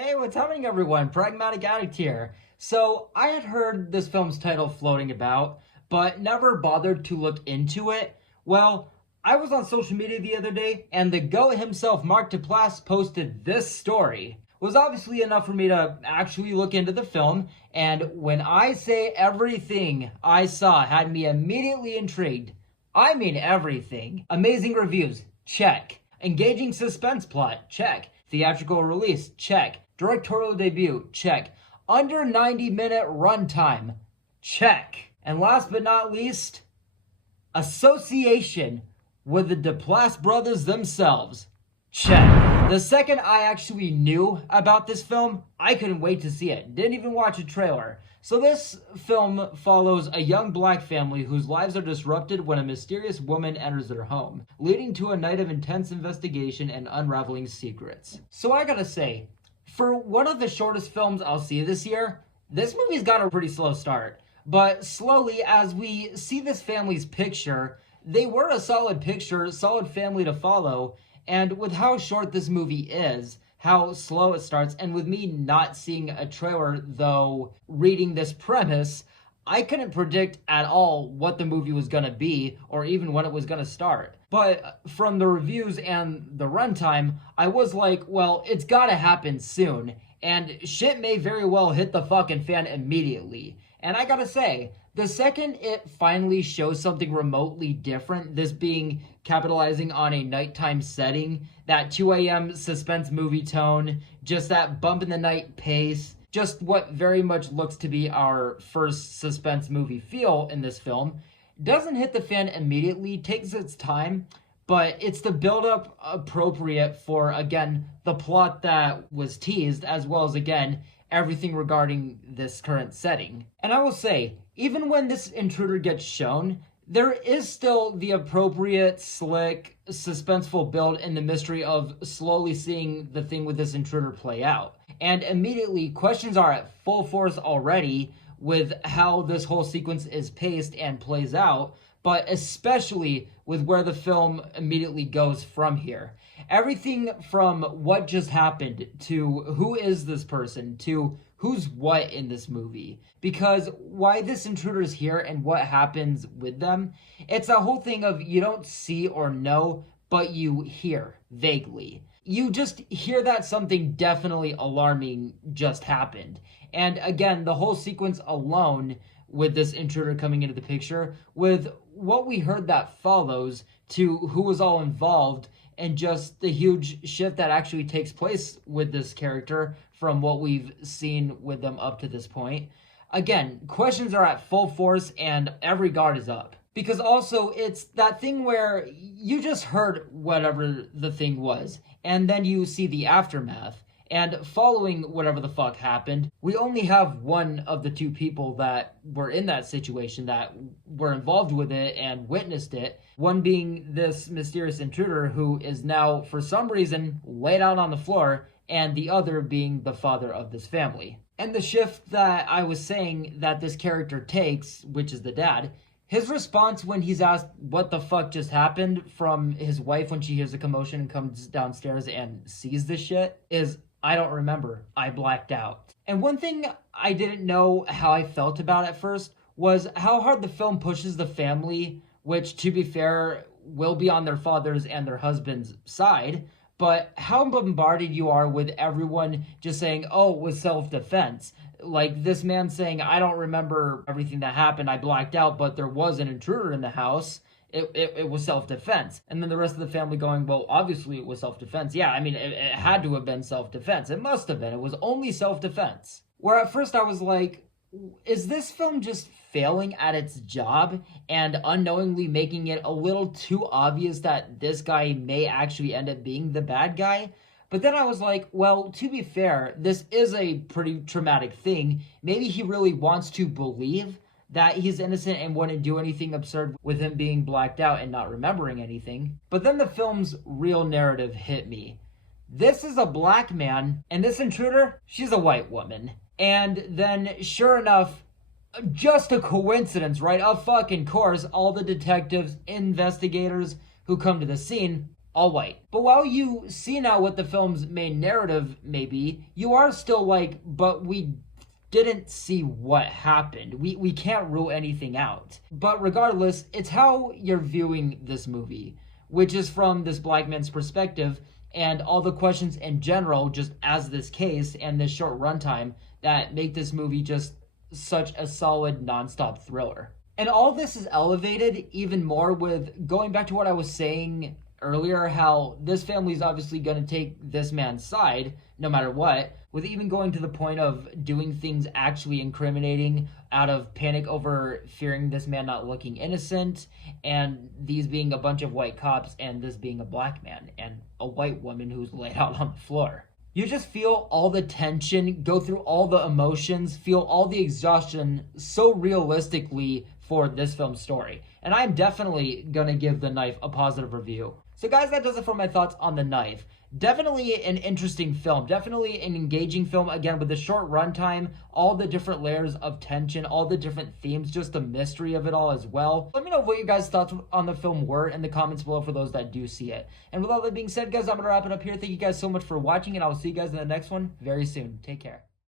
Hey, what's happening, everyone? Pragmatic Addict here. So, I had heard this film's title floating about, but never bothered to look into it. Well, I was on social media the other day, and the GOAT himself, Mark Duplass, posted this story. It was obviously enough for me to actually look into the film, and when I say everything I saw had me immediately intrigued, I mean everything. Amazing reviews, check. Engaging suspense plot, check. Theatrical release, check. Directorial debut, check. Under 90-minute runtime, check. And last but not least, association with the Duplass brothers themselves, check. The second I actually knew about this film, I couldn't wait to see it. Didn't even watch a trailer. So this film follows a young black family whose lives are disrupted when a mysterious woman enters their home, leading to a night of intense investigation and unraveling secrets. So I gotta say, for one of the shortest films I'll see this year, this movie's got a pretty slow start. But slowly, as we see this family's picture, they were a solid picture, solid family to follow, and with how short this movie is, how slow it starts, and with me not seeing a trailer, though reading this premise, I couldn't predict at all what the movie was gonna be, or even when it was gonna start. But from the reviews and the runtime, I was like, well, it's gotta happen soon, and shit may very well hit the fucking fan immediately. And I gotta say, the second it finally shows something remotely different, this being capitalizing on a nighttime setting, that 2 a.m. suspense movie tone, just that bump in the night pace, just what very much looks to be our first suspense movie feel in this film, doesn't hit the fan immediately, takes its time, but it's the build-up appropriate for, again, the plot that was teased, as well as, again, everything regarding this current setting. And I will say, even when this intruder gets shown, there is still the appropriate, slick, suspenseful build in the mystery of slowly seeing the thing with this intruder play out. And immediately, questions are at full force already with how this whole sequence is paced and plays out, but especially with where the film immediately goes from here. Everything from what just happened to who is this person to who's what in this movie. Because why this intruder is here and what happens with them, it's a whole thing of you don't see or know, but you hear vaguely. You just hear that something definitely alarming just happened. And again, the whole sequence alone with this intruder coming into the picture, with what we heard that follows to who was all involved, and just the huge shift that actually takes place with this character from what we've seen with them up to this point. Again, questions are at full force and every guard is up. Because also, it's that thing where you just heard whatever the thing was, and then you see the aftermath. And following whatever the fuck happened, we only have one of the two people that were in that situation, that were involved with it and witnessed it. One being this mysterious intruder who is now, for some reason, laid out on the floor, and the other being the father of this family. And the shift that I was saying that this character takes, which is the dad, his response when he's asked what the fuck just happened from his wife when she hears a commotion and comes downstairs and sees this shit is, I don't remember. I blacked out. And one thing I didn't know how I felt about at first was how hard the film pushes the family, which, to be fair, will be on their father's and their husband's side, but how bombarded you are with everyone just saying, oh, it was self-defense. Like this man saying, I don't remember everything that happened, I blacked out, but there was an intruder in the house. It was self-defense. And then the rest of the family going, well, obviously it was self-defense. Yeah, I mean, it had to have been self-defense. It must have been. It was only self-defense. Where at first I was like, is this film just failing at its job and unknowingly making it a little too obvious that this guy may actually end up being the bad guy? But then I was like, well, to be fair, this is a pretty traumatic thing. Maybe he really wants to believe that he's innocent and wouldn't do anything absurd with him being blacked out and not remembering anything. But then the film's real narrative hit me. This is a black man, and this intruder, she's a white woman. And then, sure enough, just a coincidence, right? Of fucking course, all the detectives, investigators who come to the scene all white. But while you see now what the film's main narrative may be, you are still like, but we didn't see what happened. We can't rule anything out. But regardless, it's how you're viewing this movie, which is from this black man's perspective, and all the questions in general, just as this case and this short runtime, that make this movie just such a solid nonstop thriller. And all this is elevated even more with going back to what I was saying earlier, how this family is obviously going to take this man's side no matter what, with even going to the point of doing things actually incriminating out of panic over fearing this man not looking innocent, and these being a bunch of white cops and this being a black man and a white woman who's laid out on the floor. You just feel all the tension, go through all the emotions, feel all the exhaustion so realistically for this film's story. And I'm definitely gonna give The Knife a positive review. So guys, that does it for my thoughts on The Knife. Definitely an interesting film, definitely an engaging film, again, with a short runtime, all the different layers of tension, all the different themes, just the mystery of it all as well. Let me know what your guys' thoughts on the film were in the comments below for those that do see it. And with all that being said, guys, I'm gonna wrap it up here. Thank you guys so much for watching, and I will see you guys in the next one very soon. Take care.